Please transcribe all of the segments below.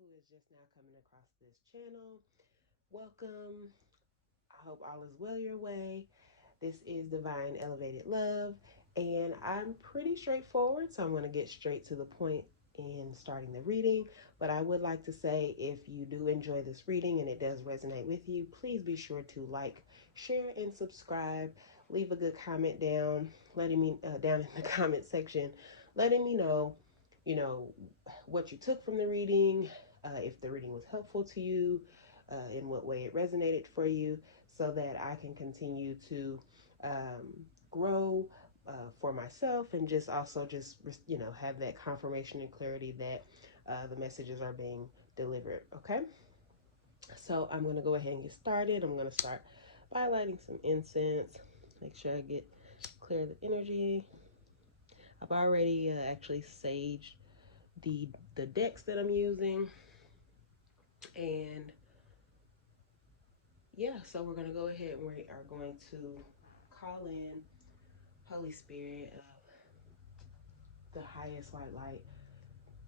who is just now coming across this channel, welcome. I hope all is well your way. This is Divine Elevated Love, and I'm pretty straightforward, so I'm going to get straight to the point in starting the reading. But I would like to say, if you do enjoy this reading and it does resonate with you, please be sure to like, share, and subscribe. Leave a good comment down, letting me down in the comment section, letting me know, you know, what you took from the reading, if the reading was helpful to you, in what way it resonated for you, so that I can continue to grow for myself, and just also just have that confirmation and clarity that the messages are being delivered. Okay, so I'm going to go ahead and get started. I'm going to start by lighting some incense. Make sure I get clear the energy. I've already actually saged the decks that I'm using, and yeah, so we're going to go ahead and we are going to call in Holy Spirit of the highest white light.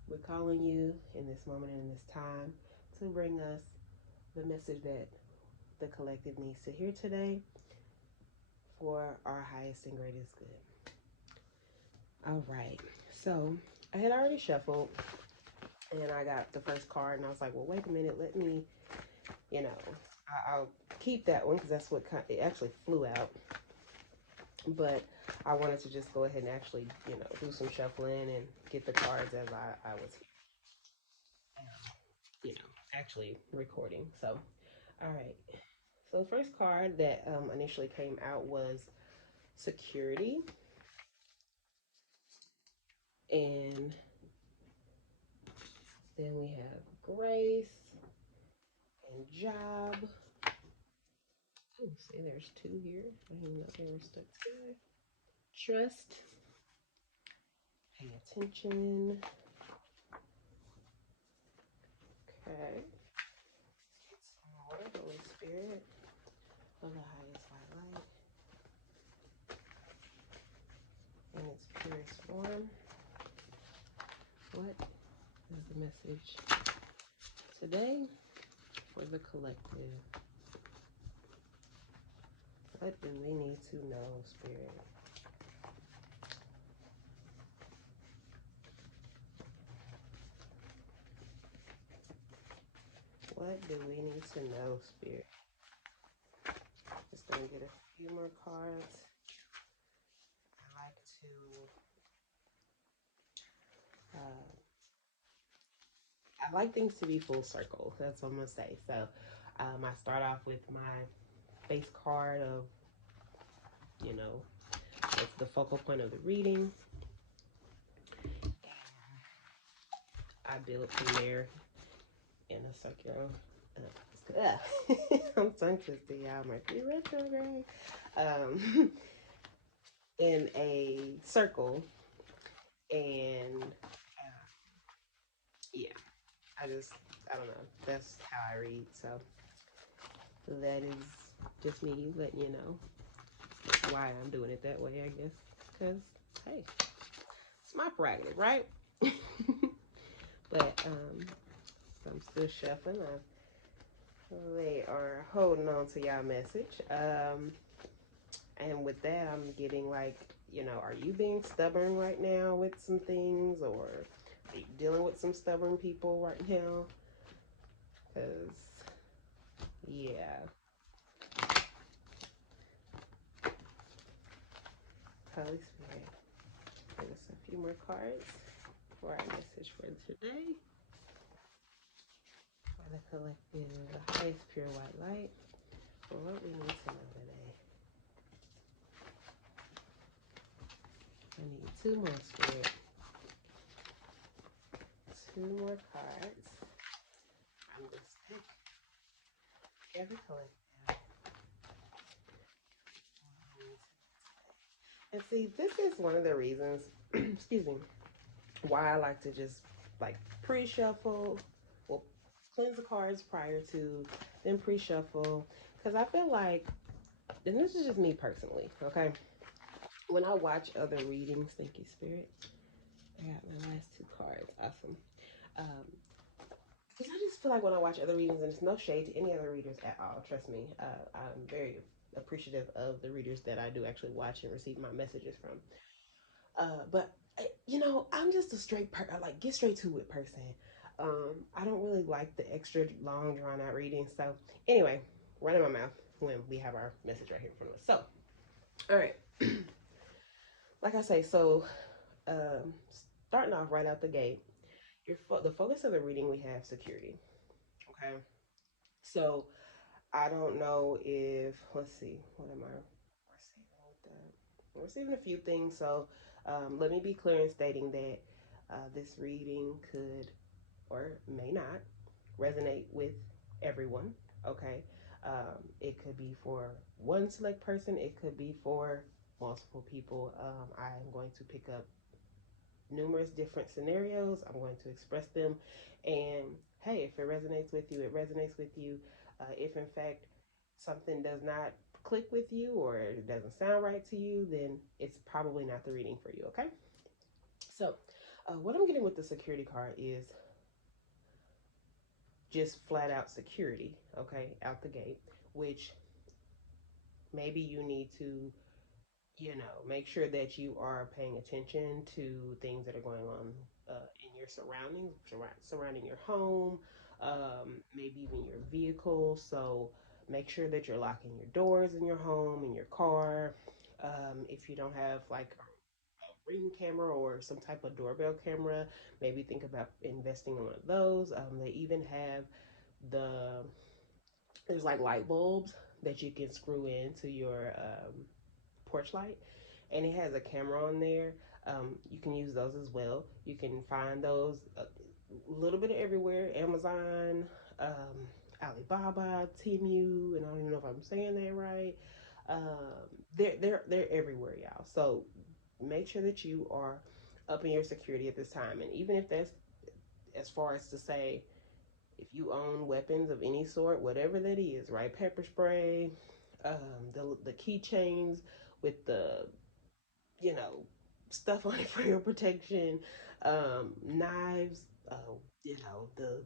We're calling you in this moment and in this time to bring us the message that the collective needs to hear today for our highest and greatest good. All right, so I had already shuffled and I got the first card, and I was like, well, wait a minute, let me, you know, I'll keep that one because that's what it actually flew out. But I wanted to just go ahead and actually, do some shuffling and get the cards as I was, actually recording. So, all right. So the first card that initially came out was security, and then we have grace and job. Oh, see, there's two here. I didn't know they were stuck together. Trust, pay attention. Okay. Water, Holy Spirit of the highest white light in its purest form. What is the message today for the collective? What do we need to know, Spirit? What do we need to know, Spirit? Just gonna get a few more cards. I like to I like things to be full circle. That's what I'm gonna say. So I start off with my base card of, it's the focal point of the reading. I build from there in a circular. I'm tongue twisted, y'all. Mercury retrograde. In a circle, and yeah, I don't know. That's how I read. So that is just me letting you know why I'm doing it that way, I guess. Because, hey, it's my prerogative, right? But so I'm still shuffling. They are holding on to y'all message. And with that, I'm getting like, are you being stubborn right now with some things, or are you dealing with some stubborn people right now? Because, yeah. Holy Spirit, give us a few more cards for our message for today. For the collective, the highest pure white light, for what we need to know today. I need two more, Spirit. Two more cards. I'm just pick every collective. And see, this is one of the reasons, excuse me, why I like to just like pre-shuffle, well, cleanse the cards prior to, then pre-shuffle, because I feel like, and this is just me personally, okay? When I watch other readings, thank you, Spirit. I got my last two cards. Awesome. Um, because I just feel like when I watch other readings, and it's no shade to any other readers at all, trust me, I'm very appreciative of the readers that I do actually watch and receive my messages from. But you know, I'm just a like get straight to it person. I don't really like the extra long drawn out readings. So anyway, running my mouth when we have our message right here in front of us. So all right, like I say, so um, starting off right out the gate, the focus of the reading we have security. Okay, so I don't know if let's see, what am I receiving with that? I'm receiving a few things, so let me be clear in stating that this reading could or may not resonate with everyone. Okay, it could be for one select person. It could be for multiple people. I am going to pick up numerous different scenarios. I'm going to express them, and hey, if it resonates with you, it resonates with you. If in fact something does not click with you or it doesn't sound right to you, then it's probably not the reading for you. Okay, so what I'm getting with the security card is just flat out security, okay, out the gate, which maybe you need to, you know, make sure that you are paying attention to things that are going on in your surroundings, surrounding your home, maybe even your vehicle. So make sure that you're locking your doors in your home, in your car. If you don't have like a ring camera or some type of doorbell camera, maybe think about investing in one of those. They even have the there's like light bulbs that you can screw into your porch light, and it has a camera on there. You can use those as well. You can find those a little bit of everywhere: Amazon, Alibaba, Temu, and I don't even know if I'm saying that right. They're everywhere, y'all. So make sure that you are up in your security at this time, and even if that's as far as to say if you own weapons of any sort, whatever that is, right? Pepper spray, the keychains with the, you know, stuff on it for your protection, knives, you know, the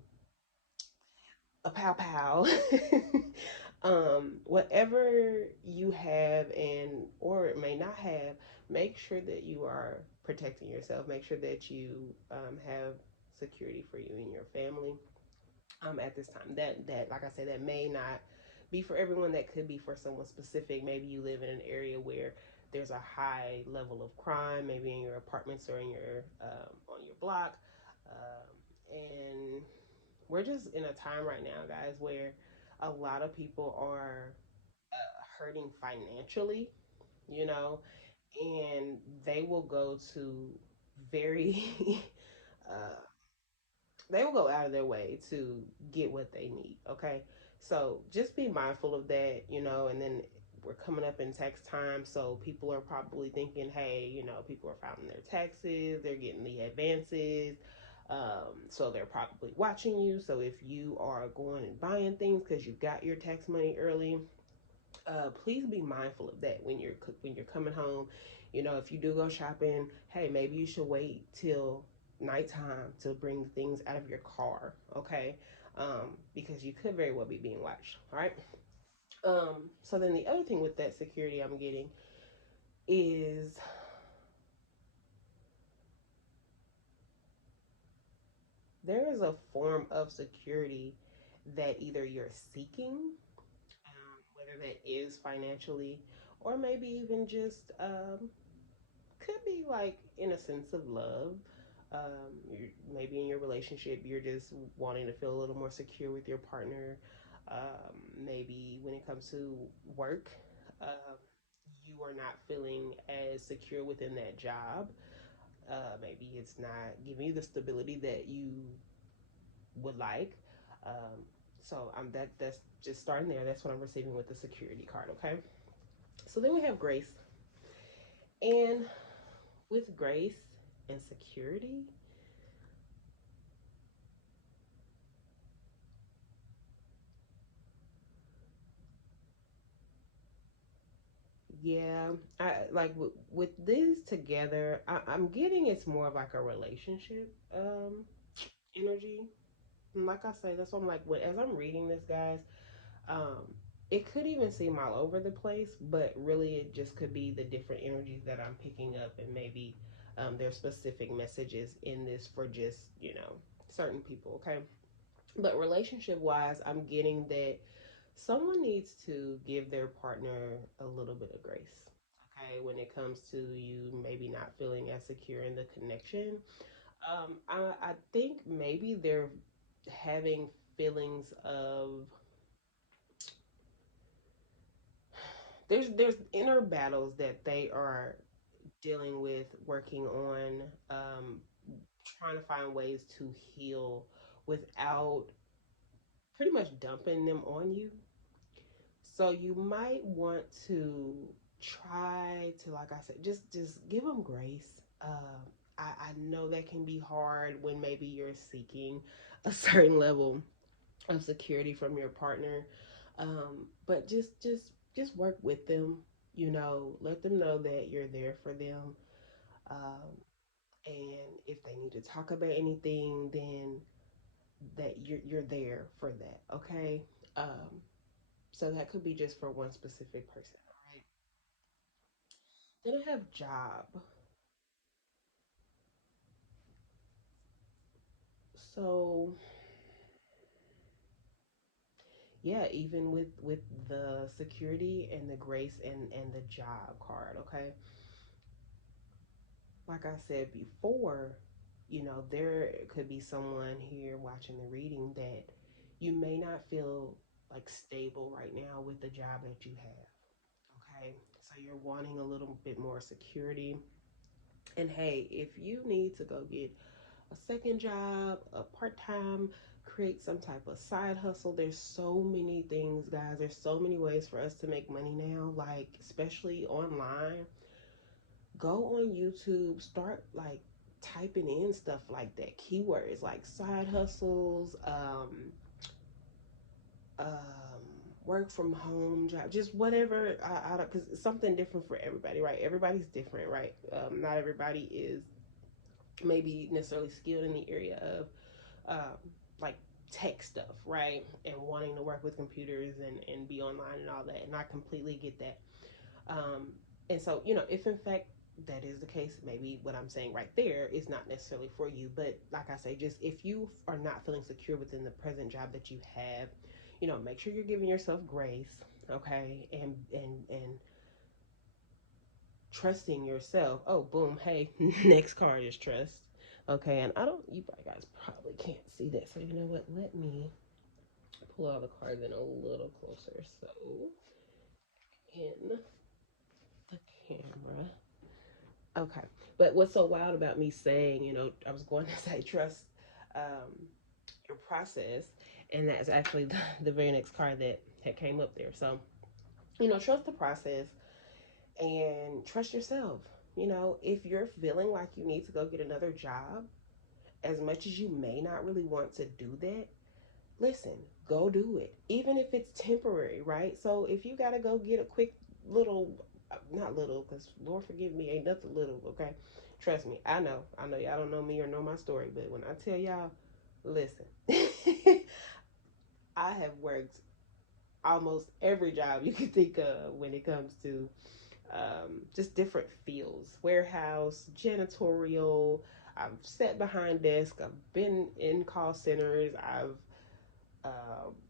a pow pow. Whatever you have and or it may not have, make sure that you are protecting yourself. Make sure that you have security for you and your family at this time. That like I said, that may not be for everyone. That could be for someone specific. Maybe you live in an area where there's a high level of crime, maybe in your apartments or in your on your block. And we're just in a time right now, guys, where a lot of people are hurting financially, you know, and they will go to very uh, they will go out of their way to get what they need. Okay. So just be mindful of that, you know, and then we're coming up in tax time. So people are probably thinking, hey, you know, people are filing their taxes, they're getting the advances. So they're probably watching you. So if you are going and buying things because you got your tax money early, please be mindful of that when you're coming home. You know, if you do go shopping, hey, maybe you should wait till nighttime to bring things out of your car, okay? Because you could very well be being watched. All right. So then the other thing with that security I'm getting is there is a form of security that either you're seeking, whether that is financially or maybe even just could be like in a sense of love. Maybe in your relationship, you're just wanting to feel a little more secure with your partner. Maybe when it comes to work, you are not feeling as secure within that job. Maybe it's not giving you the stability that you would like. Um, so that's just starting there. That's what I'm receiving with the security card. Okay. So then we have grace, and with grace and security, yeah, I like with these together. I'm getting it's more of like a relationship energy. And like I say, that's what I'm like, as I'm reading this, guys, um, it could even seem all over the place, but really it just could be the different energies that I'm picking up, and maybe there's specific messages in this for just, certain people, okay? But relationship wise, I'm getting that someone needs to give their partner a little bit of grace, okay, when it comes to you maybe not feeling as secure in the connection. I think maybe they're having feelings of, there's inner battles that they are dealing with, working on, trying to find ways to heal without pretty much dumping them on you. So you might want to try to, like I said, just give them grace. I know that can be hard when maybe you're seeking a certain level of security from your partner, but just work with them. Let them know that you're there for them, um, and if they need to talk about anything, then that you're there for that. Okay. Um, so that could be just for one specific person. All right. Then I have job. So yeah, even with the security and the grace and the job card. Okay. Like I said before, there could be someone here watching the reading that you may not feel like stable right now with the job that you have. Okay. So you're wanting a little bit more security. And hey, if you need to go get a second job, a part time, create some type of side hustle. There's so many things, guys. There's so many ways for us to make money now, like, especially online. Go on YouTube, start like typing in stuff like that, keywords like side hustles, um, work from home job, just whatever. I don't, because it's something different for everybody, right? Everybody's different, right? Not everybody is maybe necessarily skilled in the area of um, like tech stuff, right? And wanting to work with computers and be online and all that. And I completely get that. Um, and so, if in fact that is the case, maybe what I'm saying right there is not necessarily for you. But like I say, just if you are not feeling secure within the present job that you have, make sure you're giving yourself grace, okay? And trusting yourself. Oh, boom, hey, next card is trust. Okay, and I don't, you guys probably can't see that. So, you know what? Let me pull all the cards in a little closer. So, in the camera. Okay. But what's so wild about me saying, I was going to say trust um, your process, and that's actually the very next card that had came up there. So, trust the process and trust yourself. If you're feeling like you need to go get another job, as much as you may not really want to do that, listen, go do it. Even if it's temporary, right? So if you got to go get a quick little, not little, because Lord forgive me, ain't nothing little, okay? Trust me, I know y'all don't know me or know my story, but when I tell y'all, listen, I have worked almost every job you can think of when it comes to just different fields, warehouse, janitorial. I've sat behind desk. I've been in call centers. I've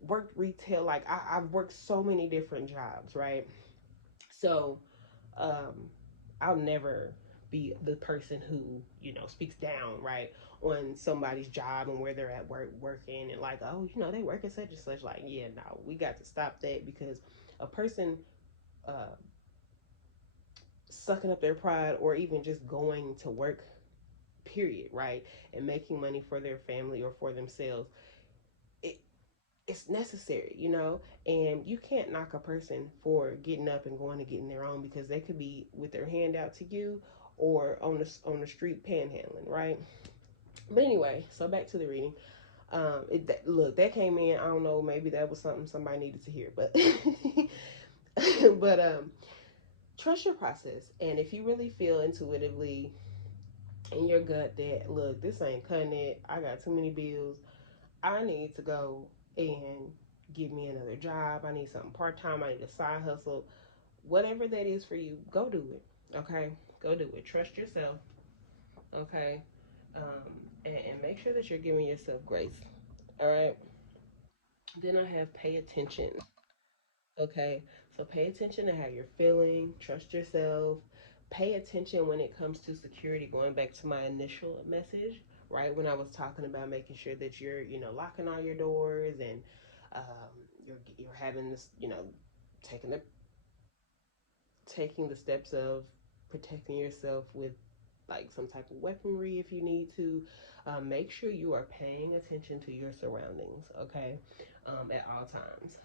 worked retail. Like I've worked so many different jobs, right? So um, I'll never be the person who speaks down, right, on somebody's job and where they're at working, and like, oh, they work at such and such. Like, yeah, no, we got to stop that, because a person uh, sucking up their pride, or even just going to work, period, right, and making money for their family or for themselves, it, it's necessary, and you can't knock a person for getting up and going to getting their own, because they could be with their hand out to you or on the street panhandling, right? But anyway, so back to the reading. Look, that came in. I don't know. Maybe that was something somebody needed to hear, but but trust your process, and if you really feel intuitively in your gut that, look, this ain't cutting it. I got too many bills. I need to go and give me another job. I need something part time. I need a side hustle. Whatever that is for you, go do it. Okay? Go do it. Trust yourself. Okay? And make sure that you're giving yourself grace. All right? Then I have pay attention. Okay? So pay attention to how you're feeling. Trust yourself. Pay attention when it comes to security, going back to my initial message, right? When I was talking about making sure that you're, locking all your doors and you're having this, taking the taking the steps of protecting yourself with like some type of weaponry if you need to. Make sure you are paying attention to your surroundings, okay, at all times.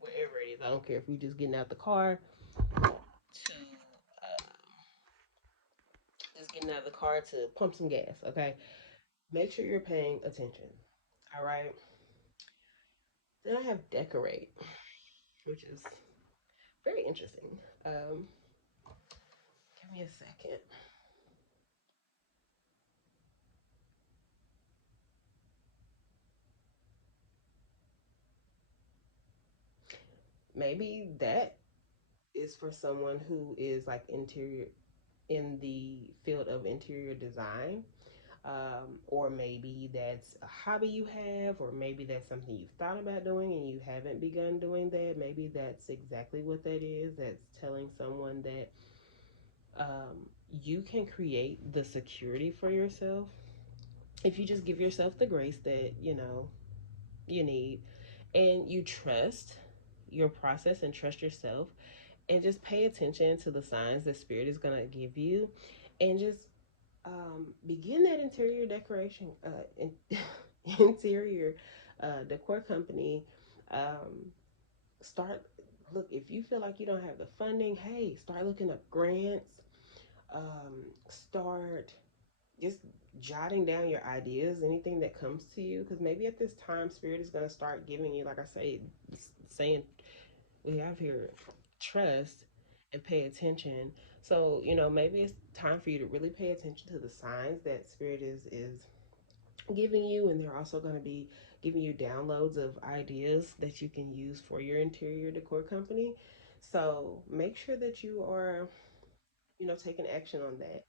Wherever it is, I don't care if you're just getting out the car to just getting out of the car to pump some gas, okay? Make sure you're paying attention. All right. Then I have decorate, which is very interesting. Um, Give me a second. Maybe that is for someone who is like interior in the field of interior design. Or maybe that's a hobby you have, or maybe that's something you've thought about doing and you haven't begun doing that. Maybe that's exactly what that is. That's telling someone that you can create the security for yourself if you just give yourself the grace that you need, and you trust your process and trust yourself, and just pay attention to the signs that spirit is going to give you, and just begin that interior decoration, interior decor company. Um, Start look if you feel like you don't have the funding. Hey, start looking up grants. Start just jotting down your ideas, anything that comes to you, because maybe at this time, spirit is going to start giving you, like I say, saying we have here, trust and pay attention. So maybe it's time for you to really pay attention to the signs that spirit is giving you, and they're also going to be giving you downloads of ideas that you can use for your interior decor company. So make sure that you are taking action on that.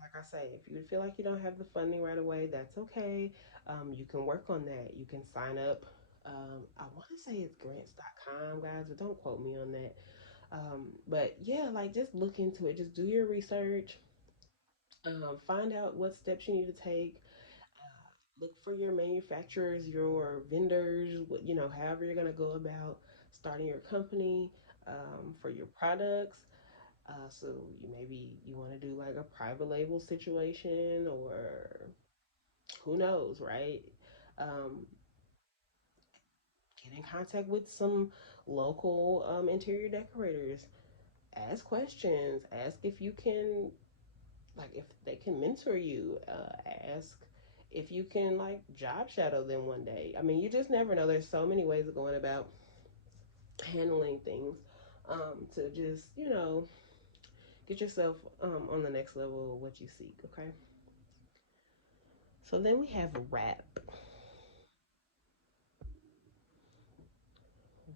Like I say, if you feel like you don't have the funding right away, that's okay. You can work on that. You can sign up. I want to say it's grants.com, guys, but don't quote me on that. But yeah, like just look into it. Just do your research. Find out what steps you need to take. Look for your manufacturers, your vendors, however you're going to go about starting your company for your products. So maybe you want to do like a private label situation, or who knows, right? Um, get in contact with some local interior decorators. Ask questions. Ask if you can, like, if they can mentor you. Ask if you can, like, job shadow them one day. I mean, you just never know. There's so many ways of going about handling things to just, get yourself on the next level of what you seek, okay? So then we have rap.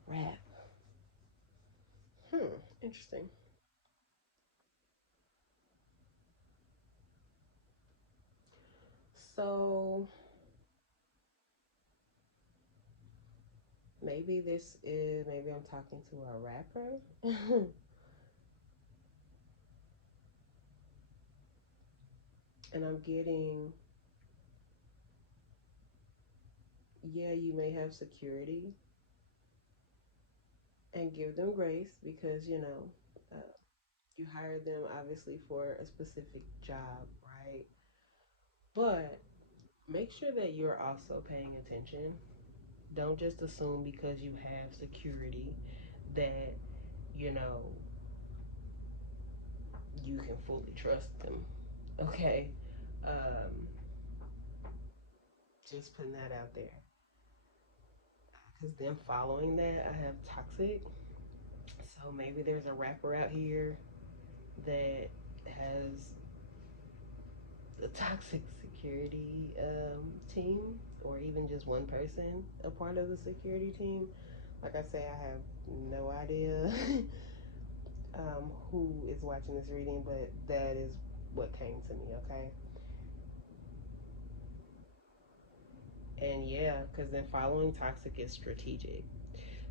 Rap. Interesting. So maybe I'm talking to a rapper. And I'm getting, yeah, you may have security, and give them grace because uh, you hired them obviously for a specific job, right? But make sure that you're also paying attention. Don't just assume because you have security that you know you can fully trust them. Okay. Um, just putting that out there. Because then following that, I have toxic. So maybe there's a rapper out here that has a toxic security team. or even just one person a part of the security team. Like I say, I have no idea who is watching this reading, but that is what came to me, okay? And yeah, because then following toxic is strategic.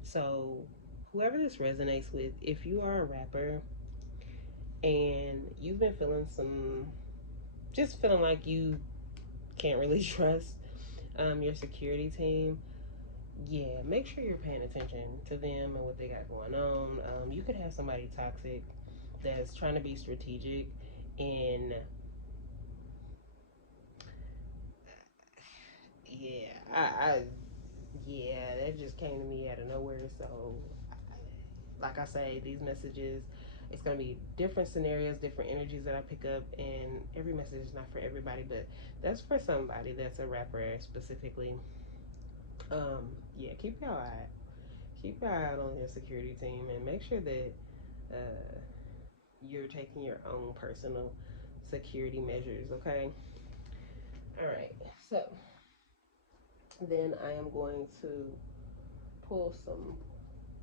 So, whoever this resonates with, if you are a rapper and you've been feeling just feeling like you can't really trust your security team, yeah, make sure you're paying attention to them and what they got going on. You could have somebody toxic that's trying to be strategic and yeah, yeah, that just came to me out of nowhere. So, like I say, these messages, it's gonna be different scenarios, different energies that I pick up, and every message is not for everybody, but that's for somebody that's a rapper specifically. Yeah, keep your eye out on your security team, and make sure that uh, you're taking your own personal security measures. Okay. All right. So then I am going to pull some.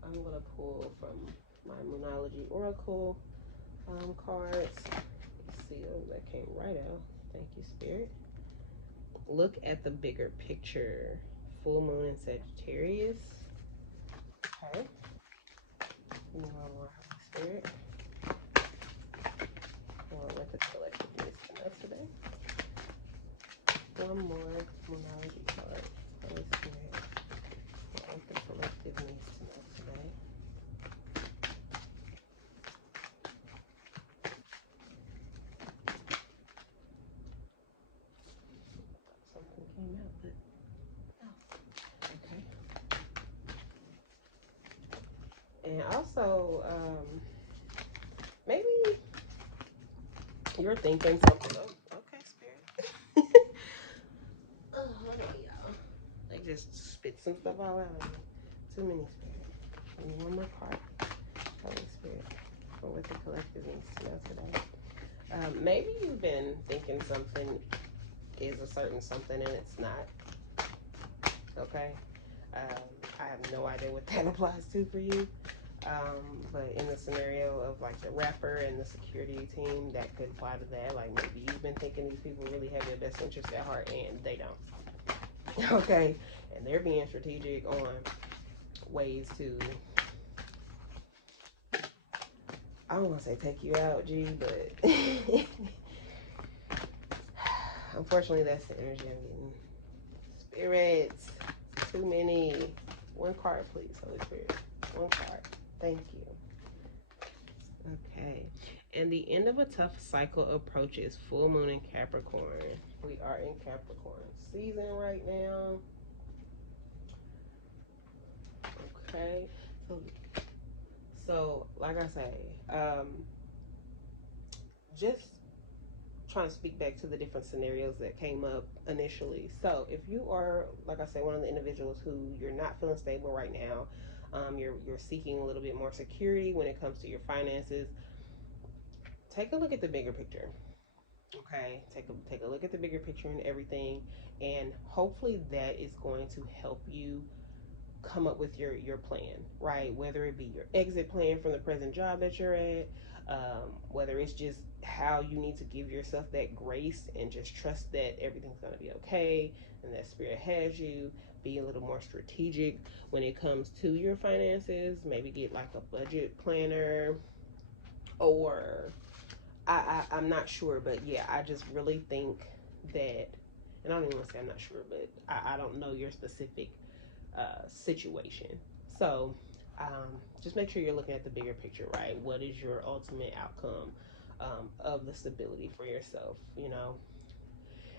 I'm gonna pull from my Moonology Oracle cards. Let's see, oh, that came right out. Thank you, Spirit. Look at the bigger picture. Full moon in Sagittarius. Okay. One more, Holy Spirit. Or what the collective needs to know today. One more Moonology card. Holy Spirit. What the collective needs to know today. Something came out, but okay. And also, maybe you're thinking something. Oh, okay, Spirit. Hold on, y'all. Like just spit some stuff all out of me. Too many, Spirit. Give me one more card. Holy Spirit. For what the collective needs to know today. Maybe you've been thinking something is a certain something and it's not. Okay. I have no idea what that applies to for you. But in the scenario of like the rapper and the security team, that could apply to that. Like maybe you've been thinking these people really have your best interest at heart and they don't. Okay. And they're being strategic on ways to, I don't want to say take you out, G, but unfortunately that's the energy I'm getting. Spirits, too many. One card, please, Holy Spirit. One card. Thank you. Okay. And the end of a tough cycle approaches. Full moon in Capricorn. We are in Capricorn season right now. Okay. So like I say, just trying to speak back to the different scenarios that came up initially. So if you are, like I said, one of the individuals who you're not feeling stable right now, you're seeking a little bit more security when it comes to your finances. Take a look at the bigger picture. Okay, take a look at the bigger picture and everything, and hopefully that is going to help you come up with your plan, right? Whether it be your exit plan from the present job that you're at, whether it's just how you need to give yourself that grace and just trust that everything's going to be okay and that spirit has you. Be a little more strategic when it comes to your finances. Maybe get like a budget planner, or I'm not sure, but yeah, I just really think that, and I don't even want to say I'm not sure, but I don't know your specific situation. So just make sure you're looking at the bigger picture, right? What is your ultimate outcome of the stability for yourself, you know?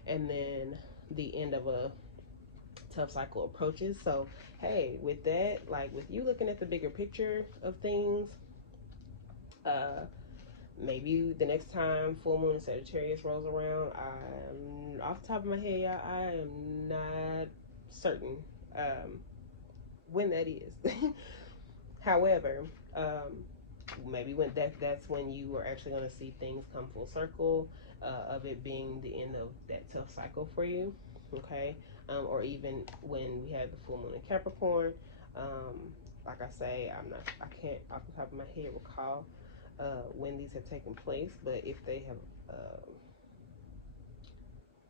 And then the end of a tough cycle approaches. So, hey, with that, like with you looking at the bigger picture of things, uh, maybe the next time full moon in Sagittarius rolls around, I'm off the top of my head, y'all, I am not certain when that is. However, maybe when that's when you are actually going to see things come full circle of it being the end of that tough cycle for you. okay? Or even when we had the full moon in Capricorn. Like I say, I can't off the top of my head recall when these have taken place, but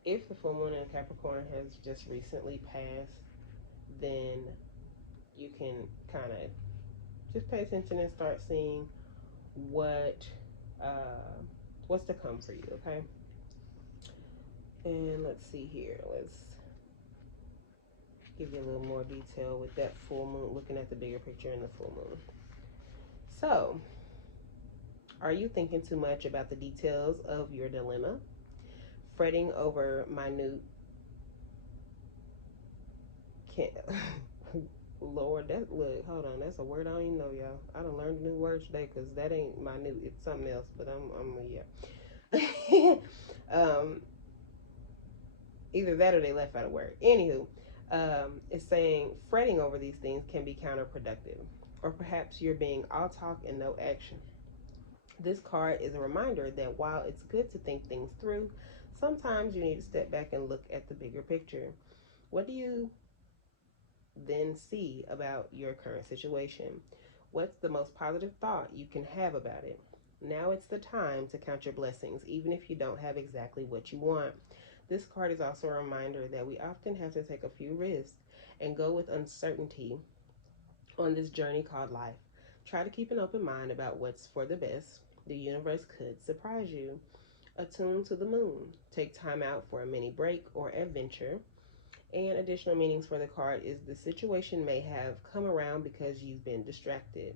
if the full moon in Capricorn has just recently passed, then you can kind of just pay attention and start seeing what uh, what's to come for you. Okay, and let's see here. Let's give you a little more detail with that full moon. Looking at the bigger picture in the full moon. So, are you thinking too much about the details of your dilemma? Fretting over minute can't. Lord, that look, hold on, that's a word I don't even know, y'all. I done learned a new word today because that ain't minute. It's something else, but yeah. Either that or they left out a word. Anywho, it's saying fretting over these things can be counterproductive, or perhaps you're being all talk and no action. This card is a reminder that while it's good to think things through, sometimes you need to step back and look at the bigger picture. What do you then see about your current situation? What's the most positive thought you can have about it? Now it's the time to count your blessings, even if you don't have exactly what you want. This card is also a reminder that we often have to take a few risks and go with uncertainty on this journey called life. Try to keep an open mind about what's for the best. The universe could surprise you. Attune to the moon. Take time out for a mini break or adventure. And additional meanings for the card is the situation may have come around because you've been distracted.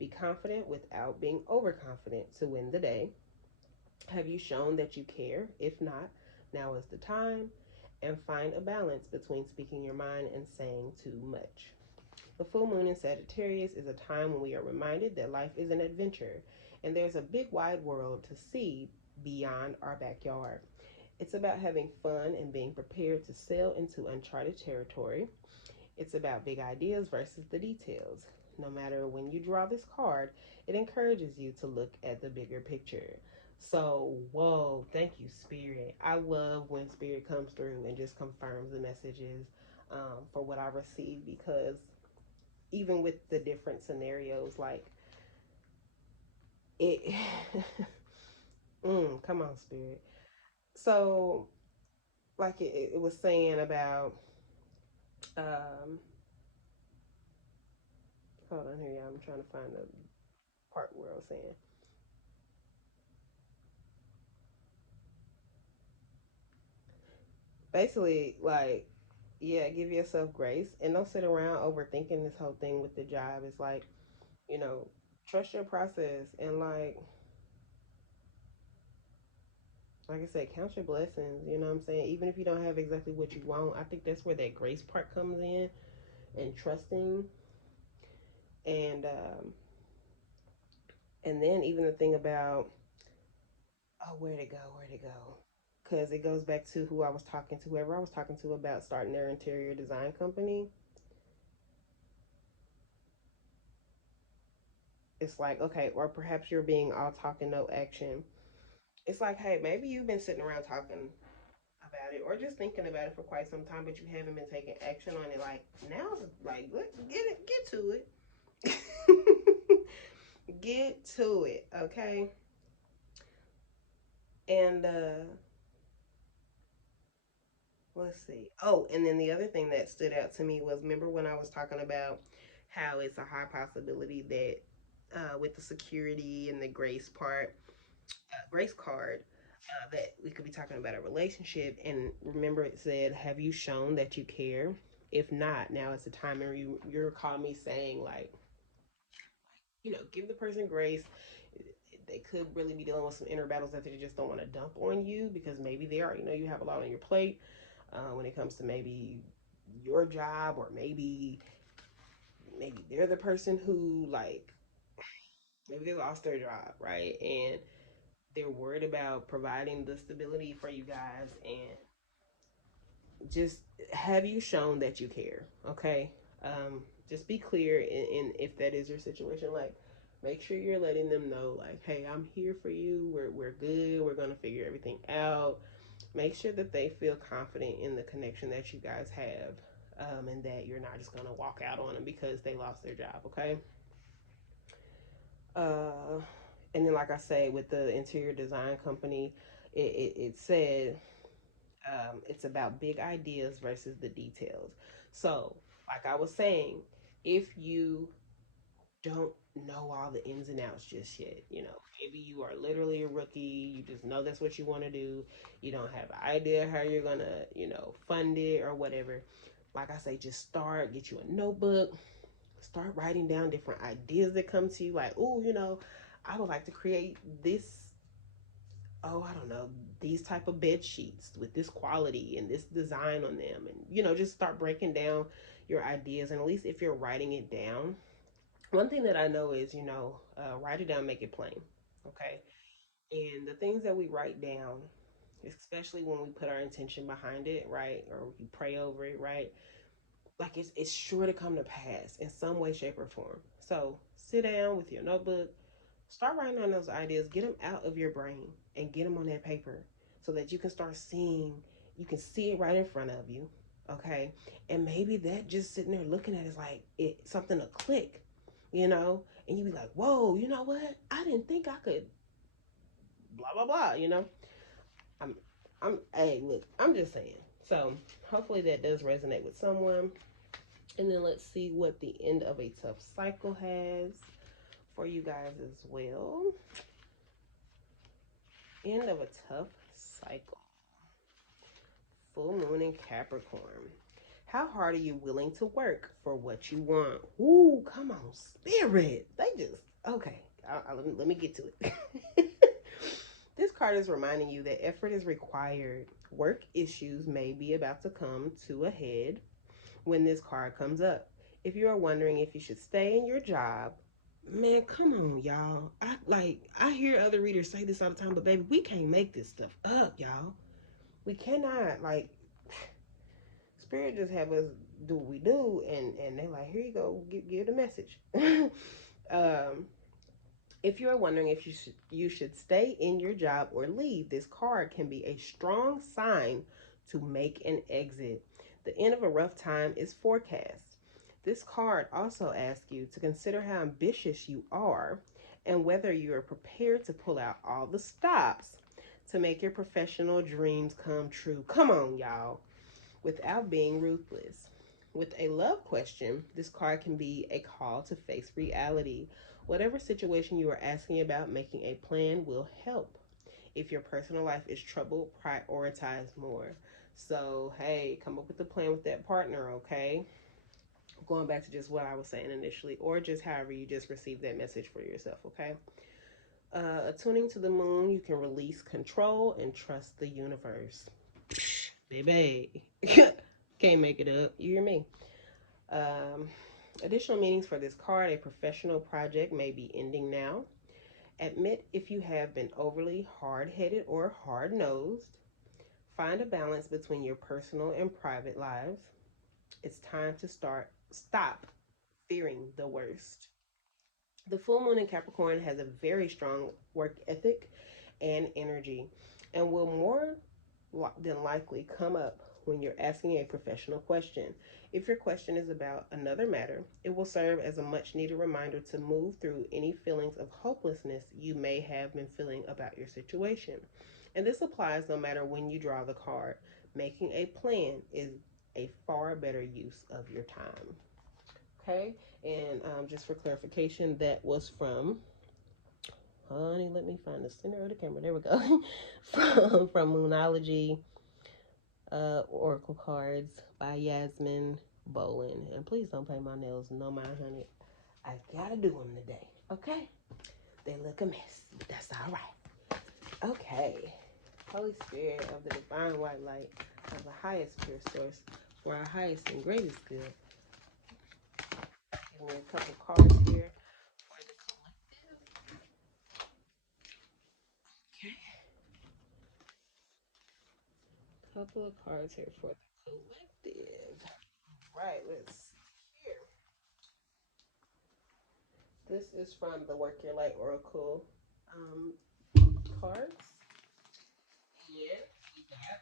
Be confident without being overconfident to win the day. Have you shown that you care? If not, now is the time. And find a balance between speaking your mind and saying too much. The full moon in Sagittarius is a time when we are reminded that life is an adventure and there's a big wide world to see beyond our backyard. It's about having fun and being prepared to sail into uncharted territory. It's about big ideas versus the details. No matter when you draw this card, it encourages you to look at the bigger picture. So, whoa, thank you, Spirit. I love when Spirit comes through and just confirms the messages for what I receive, because even with the different scenarios, like it, come on, Spirit. So, like it was saying about, um, hold on here, y'all. I'm trying to find the part where I was saying basically, like, yeah, give yourself grace and don't sit around overthinking this whole thing with the job. It's like, you know, trust your process and like I said, count your blessings. You know what I'm saying? Even if you don't have exactly what you want, I think that's where that grace part comes in, and trusting, and and then even the thing about, oh, where'd it go? Because it goes back to who I was talking to, whoever I was talking to about starting their interior design company. It's like, okay, or perhaps you're being all talk and no action. It's like, hey, maybe you've been sitting around talking about it or just thinking about it for quite some time, but you haven't been taking action on it. Like, now's like, let's get to it. Get to it, okay? And let's see. Oh, and then the other thing that stood out to me was, remember when I was talking about how it's a high possibility that with the security and the grace part, grace card, that we could be talking about a relationship. And remember, it said, "Have you shown that you care? If not, now is the time." And you recall me saying, like, give the person grace. They could really be dealing with some inner battles that they just don't want to dump on you, because maybe they already know you have a lot on your plate when it comes to maybe your job, or maybe they're the person who, like, maybe they lost their job, right? And they're worried about providing the stability for you guys. And just, have you shown that you care? Okay. Just be clear in if that is your situation. Like, make sure you're letting them know, like, hey, I'm here for you. We're good. We're gonna figure everything out. Make sure that they feel confident in the connection that you guys have, and that you're not just going to walk out on them because they lost their job, okay? Uh, and then, like I say, with the interior design company, it said it's about big ideas versus the details. So, like I was saying, if you don't know all the ins and outs just yet, maybe you are literally a rookie, you just know that's what you want to do, you don't have an idea how you're going to, fund it or whatever. Like I say, just start, get you a notebook, start writing down different ideas that come to you, like, oh, I would like to create this, oh, I don't know, these type of bed sheets with this quality and this design on them, and just start breaking down your ideas. And at least if you're writing it down, one thing that I know is, write it down, make it plain, okay? And the things that we write down, especially when we put our intention behind it, right, or we pray over it, right, like it's sure to come to pass in some way, shape, or form. So sit down with your notebook, start writing down those ideas, get them out of your brain and get them on that paper so that you can start seeing, you can see it right in front of you, okay? And maybe that just sitting there looking at it is like something to click, and you be like, whoa, you know what? I didn't think I could, blah blah blah. I'm, hey, look, I'm just saying. So hopefully that does resonate with someone. And then let's see what the end of a tough cycle has for you guys as well. End of a tough cycle. Full moon in Capricorn. How hard are you willing to work for what you want? Ooh, come on, spirit. They just, okay. Let me get to it. This card is reminding you that effort is required. Work issues may be about to come to a head when this card comes up. If you are wondering if you should stay in your job, man, come on, y'all. I hear other readers say this all the time, but baby, we can't make this stuff up, y'all. We cannot. Like, Spirit just have us do what we do, and they like, here you go, give the message. um, if you're wondering if you should stay in your job or leave, this card can be a strong sign to make an exit. The end of a rough time is forecast. This card also asks you to consider how ambitious you are and whether you are prepared to pull out all the stops to make your professional dreams come true. Come on, y'all, without being ruthless. With a love question, this card can be a call to face reality. Whatever situation you are asking about, making a plan will help. If your personal life is troubled, prioritize more. So, hey, come up with a plan with that partner, okay? Going back to just what I was saying initially, or just however you just received that message for yourself, okay? Attuning to the moon, you can release control and trust the universe. Baby. Can't make it up. You hear me? Um, Additional meanings for this card: a professional project may be ending now. Admit if you have been overly hard headed or hard nosed. Find a balance between your personal and private lives. It's time to stop fearing the worst. The full moon in Capricorn has a very strong work ethic and energy, and will more than likely come up when you're asking a professional question. If your question is about another matter, it will serve as a much needed reminder to move through any feelings of hopelessness you may have been feeling about your situation. And this applies no matter when you draw the card. Making a plan is a far better use of your time. Okay, and just for clarification, that was from, honey, let me find the center of the camera. There we go. from Moonology, Oracle Cards by Yasmin Bolin. And please don't pay my nails. No mind, honey. I gotta do them today. Okay? They look a mess, but that's all right. Okay. Holy Spirit of the divine white light of the highest pure source for our highest and greatest good. Give me a couple cards here for the collective. Okay. Couple of cards here for the collective. Right, let's see here. This is from the Work Your Light Oracle cards. And we got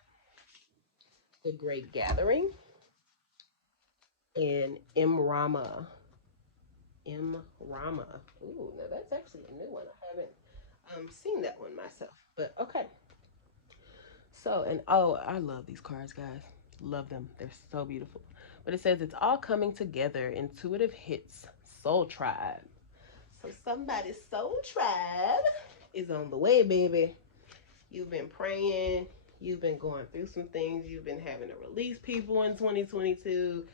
The Great Gathering, and M. Rama. M. Rama. Ooh, now that's actually a new one. I haven't seen that one myself. But okay. So, and oh, I love these cards, guys. Love them. They're so beautiful. But it says it's all coming together. Intuitive hits. Soul Tribe. So somebody's soul tribe is on the way, baby. You've been praying. You've been going through some things. You've been having to release people in 2022.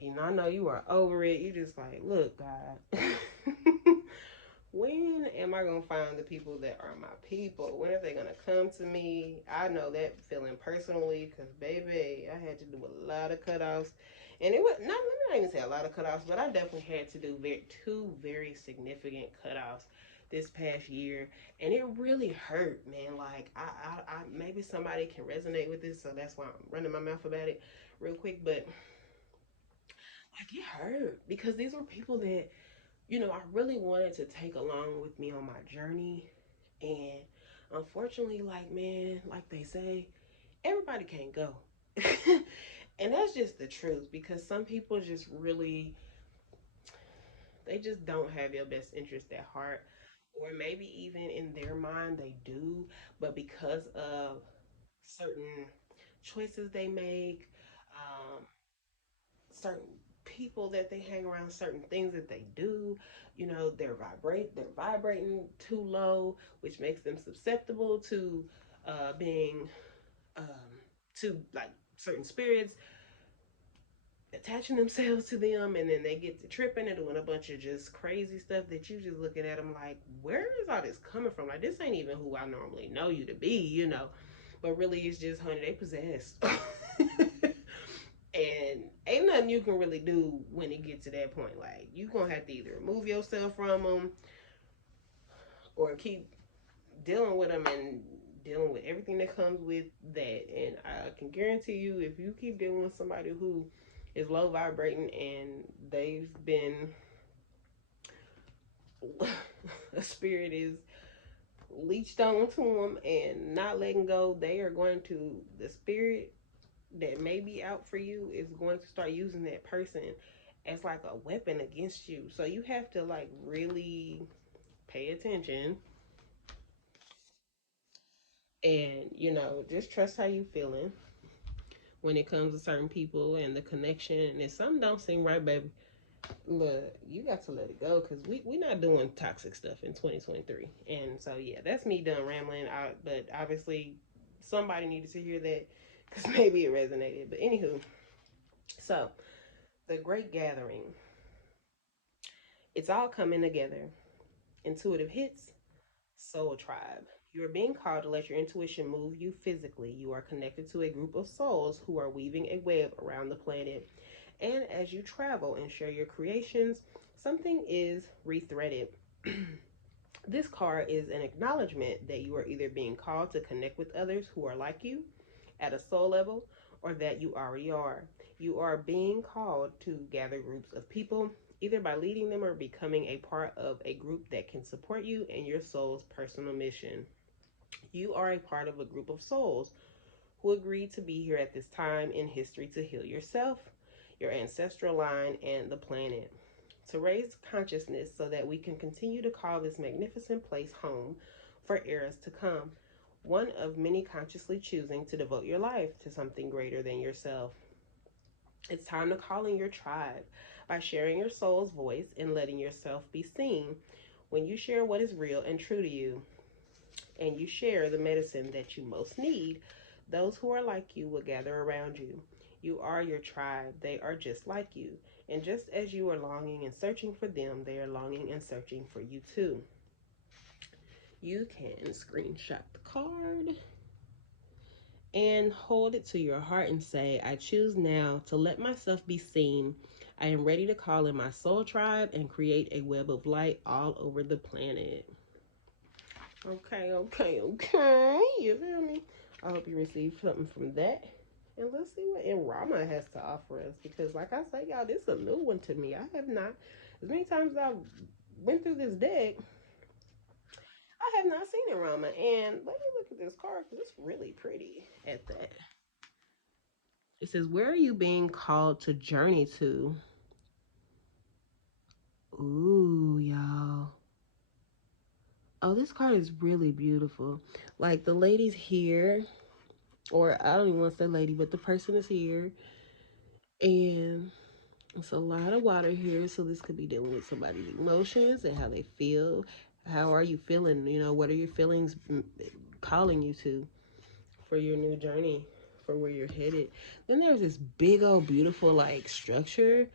And I know you are over it. You just like, look, God. When am I gonna find the people that are my people? When are they gonna come to me? I know that feeling personally, because baby, I had to do a lot of cutoffs, and it was not. Let me not even say a lot of cutoffs, but I definitely had to do two very significant cutoffs this past year, and it really hurt, man. Like I maybe somebody can resonate with this, so that's why I'm running my mouth about it real quick, but like it hurt because these were people that I really wanted to take along with me on my journey. And unfortunately, like, man, like they say, everybody can't go. And that's just the truth because some people just really, they just don't have your best interest at heart. Or maybe even in their mind, they do. But because of certain choices they make, um, certain people that they hang around, certain things that they do, they're vibrating too low, which makes them susceptible to being um, to like certain spirits attaching themselves to them, and then they get to tripping and doing a bunch of just crazy stuff that you just looking at them like, where is all this coming from? Like, this ain't even who I normally know you to be. But really it's just, honey, they possessed. And ain't nothing you can really do when it gets to that point. Like, you gonna have to either remove yourself from them or keep dealing with them and dealing with everything that comes with that. And I can guarantee you, if you keep dealing with somebody who is low vibrating and they've been a spirit is leached onto them and not letting go, they are going to, the spirit that may be out for you is going to start using that person as like a weapon against you. So you have to like really pay attention and just trust how you feeling when it comes to certain people and the connection. And if something don't seem right, baby, look, you got to let it go because we not doing toxic stuff in 2023. And so yeah, that's me done rambling out. But obviously somebody needed to hear that because maybe it resonated. But anywho, so the Great Gathering, it's all coming together. Intuitive hits. Soul Tribe. You are being called to let your intuition move you physically. You are connected to a group of souls who are weaving a web around the planet. And as you travel and share your creations, something is rethreaded. This card is an acknowledgement that you are either being called to connect with others who are like you at a soul level or that you already are. You are being called to gather groups of people, either by leading them or becoming a part of a group that can support you in your soul's personal mission. You are a part of a group of souls who agreed to be here at this time in history to heal yourself, your ancestral line, and the planet. To raise consciousness so that we can continue to call this magnificent place home for eras to come. One of many consciously choosing to devote your life to something greater than yourself. It's time to call in your tribe by sharing your soul's voice and letting yourself be seen. When you share what is real and true to you, and you share the medicine that you most need, those who are like you will gather around you. You are your tribe. They are just like you. And just as you are longing and searching for them, they are longing and searching for you too. You can screenshot the card and hold it to your heart and say, I choose now to let myself be seen. I am ready to call in my soul tribe and create a web of light all over the planet. Okay. You feel me? I hope you received something from that. And let's see what Rama has to offer us. Because like I say, y'all, this is a new one to me. I have not, as many times as I went through this deck, I have not seen Rama. And let me look at this card because it's really pretty at that. It says, where are you being called to journey to? Ooh, y'all. Oh, this card is really beautiful. Like the lady's here, or I don't even want to say lady, but the person is here. And it's a lot of water here. So this could be dealing with somebody's emotions and how they feel. How are you feeling? You know, what are your feelings calling you to for your new journey, for where you're headed? Then there's this big old beautiful like structure.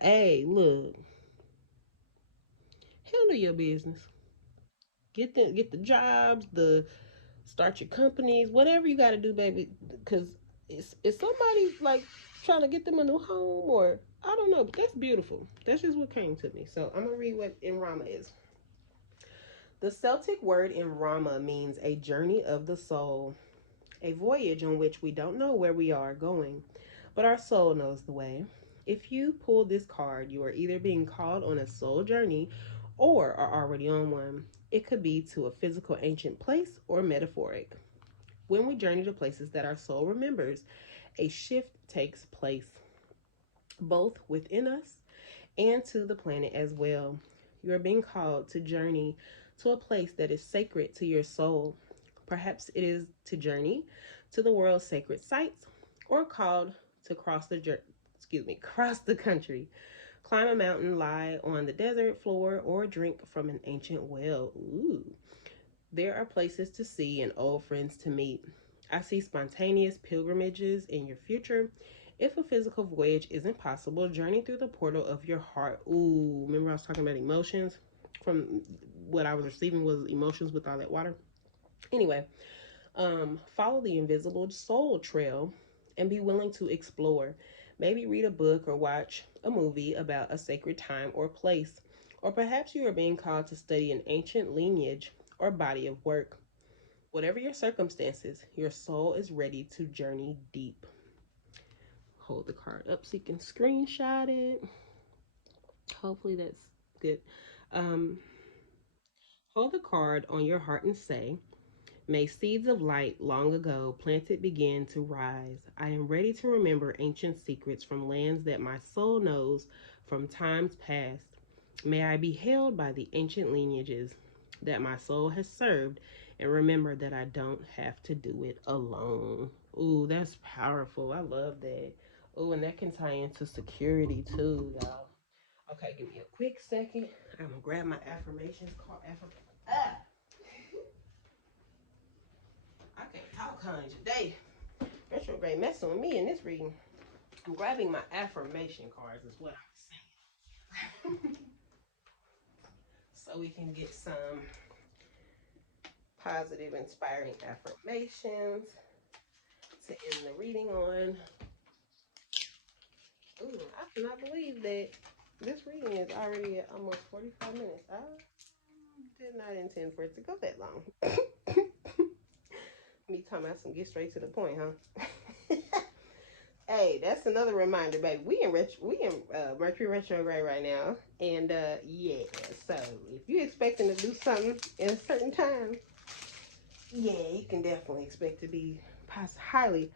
Hey, look, handle your business. Get the jobs, the start your companies, whatever you got to do, baby. Because it's somebody like trying to get them a new home, or I don't know, but that's beautiful. That's just what came to me. So I'm gonna read what in Rama is. The Celtic word in Rama means a journey of the soul, a voyage on which we don't know where we are going, but our soul knows the way. If you pull this card, you are either being called on a soul journey or are already on one. It could be to a physical ancient place or metaphoric. When we journey to places that our soul remembers, a shift takes place, both within us and to the planet as well. You are being called to journey to a place that is sacred to your soul. Perhaps it is to journey to the world's sacred sites, or called to cross the country, climb a mountain, lie on the desert floor, or drink from an ancient well. Ooh. There are places to see and old friends to meet. I see spontaneous pilgrimages in your future. If a physical voyage isn't possible, journey through the portal of your heart. Ooh, remember I was talking about emotions? From what I was receiving was emotions with all that water. Anyway, follow the invisible soul trail and be willing to explore. Maybe read a book or watch a movie about a sacred time or place. Or perhaps you are being called to study an ancient lineage or body of work. Whatever your circumstances, your soul is ready to journey deep. Hold the card up so you can screenshot it. Hopefully that's good. Um, Hold the card on your heart and say, may seeds of light long ago planted begin to rise. I am ready to remember ancient secrets from lands that my soul knows from times past. May I be held by the ancient lineages that my soul has served and remember that I don't have to do it alone. Ooh, that's powerful. I love that. Ooh, and that can tie into security too, y'all. Okay, give me a quick second. I'm gonna grab my affirmations card. Ah, I can't talk, honey, today. Retrograde messing with me in this reading. I'm grabbing my affirmation cards, is what I'm saying. So we can get some positive, inspiring affirmations to end the reading on. Ooh, I cannot believe that this reading is already at almost 45 minutes. I did not intend for it to go that long. Me talking about some get straight to the point, huh? Hey, that's another reminder, baby. We in Mercury retrograde right now, and yeah. So if you're expecting to do something in a certain time, yeah, you can definitely expect to be highly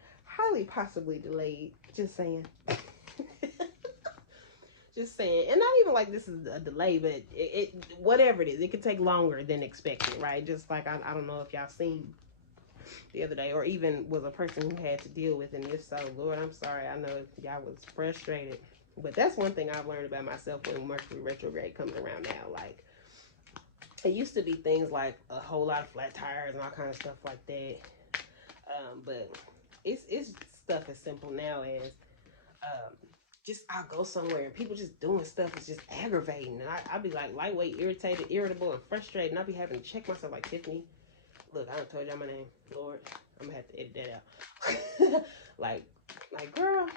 possibly delayed. Just saying. Just saying, and not even like this is a delay, but whatever it is, it could take longer than expected, right? Just like I don't know if y'all seen the other day, or even was a person who had to deal with, and if so, Lord, I'm sorry. I know y'all was frustrated, but that's one thing I've learned about myself when Mercury retrograde comes around now. Like it used to be things like a whole lot of flat tires and all kind of stuff like that, but it's stuff as simple now as um, just I'll go somewhere and people just doing stuff is just aggravating, and I'll be like lightweight, irritated, irritable, and frustrated, and I'll be having to check myself like, Tiffany, look, I done told y'all my name, Lord, I'm gonna have to edit that out. like, girl,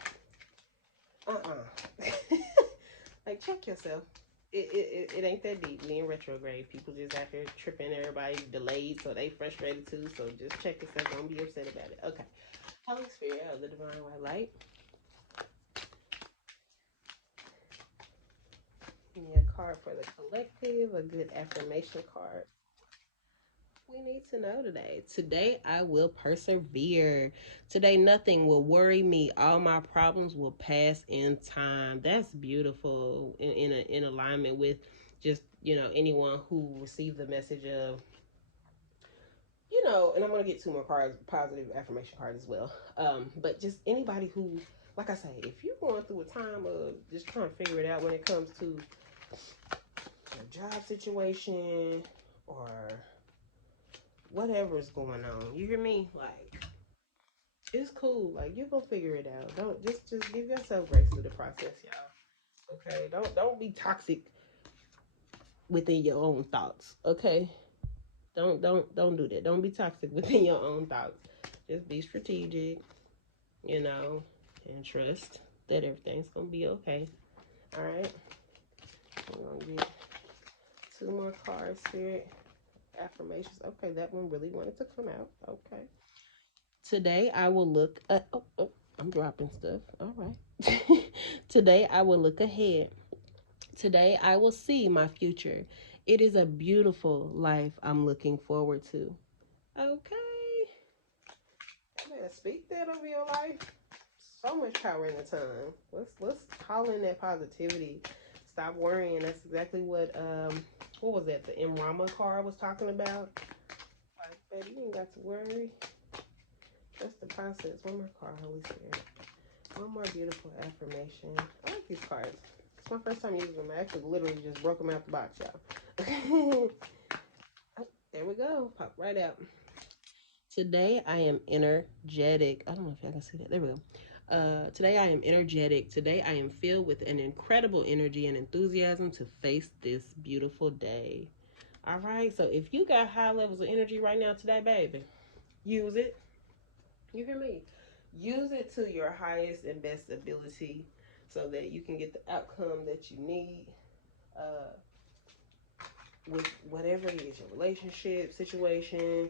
like, check yourself. It ain't that deep. We in retrograde. People just out here tripping. Everybody delayed, so they frustrated too. So just check yourself. Don't be upset about it. Okay. Holy Spirit of the Divine White Light. Give me a card for the collective. A good affirmation card We need to know today. Today, I will persevere. Today, nothing will worry me. All my problems will pass in time. That's beautiful in alignment with just, anyone who received the message of, and I'm going to get two more cards, positive affirmation cards as well. But just anybody who, like I say, if you're going through a time of just trying to figure it out when it comes to a job situation or whatever's going on, you hear me? Like, it's cool. Like, you're gonna figure it out. Don't just give yourself grace through the process, y'all. Okay? Don't be toxic within your own thoughts. Okay? Don't do that. Don't be toxic within your own thoughts. Just be strategic, and trust that everything's gonna be okay. All right. I'm gonna get two more cards, Spirit affirmations. Okay, that one really wanted to come out. Okay. Today I will look at. Oh, I'm dropping stuff. All right. Today I will look ahead. Today I will see my future. It is a beautiful life I'm looking forward to. Okay. Man, speak that over your life. So much power in the tongue. Let's call in that positivity. Stop worrying. That's exactly what was that? The Imrama card was talking about. Like, baby, you ain't got to worry. That's the process. One more card, Holy Spirit. One more beautiful affirmation. I like these cards. It's my first time using them. I actually literally just broke them out the box, y'all. Oh, there we go. Pop right out. Today I am energetic. I don't know if y'all can see that. There we go. Today I am energetic. Today I am filled with an incredible energy and enthusiasm to face this beautiful day. All right. So if you got high levels of energy right now today, baby, use it. You hear me? Use it to your highest and best ability so that you can get the outcome that you need uh, with whatever it is, your relationship situation,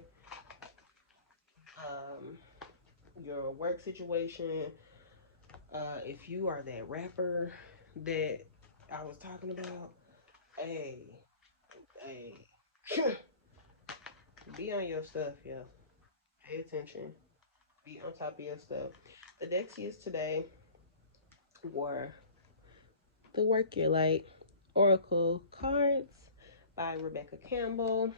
um, your work situation. If you are that rapper that I was talking about, hey, hey, be on your stuff, yeah. Pay attention. Be on top of your stuff. The decks used today were the Work Your Light Oracle cards by Rebecca Campbell,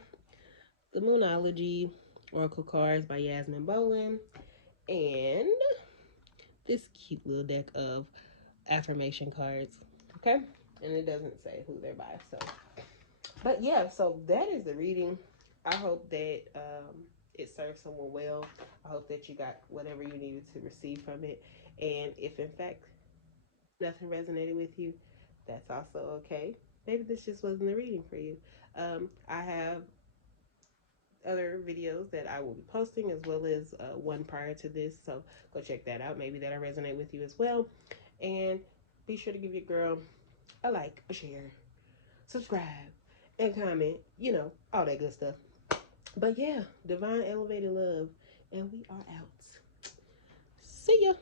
the Moonology Oracle cards by Yasmin Bowen, and this cute little deck of affirmation cards. Okay? And it doesn't say who they're by. So, but yeah, so that is the reading. I hope that it serves someone well. I hope that you got whatever you needed to receive from it. And if in fact nothing resonated with you, that's also okay. Maybe this just wasn't the reading for you. I have other videos that I will be posting as well as one prior to this. So go check that out. Maybe that'll resonate with you as well. And be sure to give your girl a like, a share, subscribe, and comment. All that good stuff. But yeah, divine elevated love. And we are out. See ya.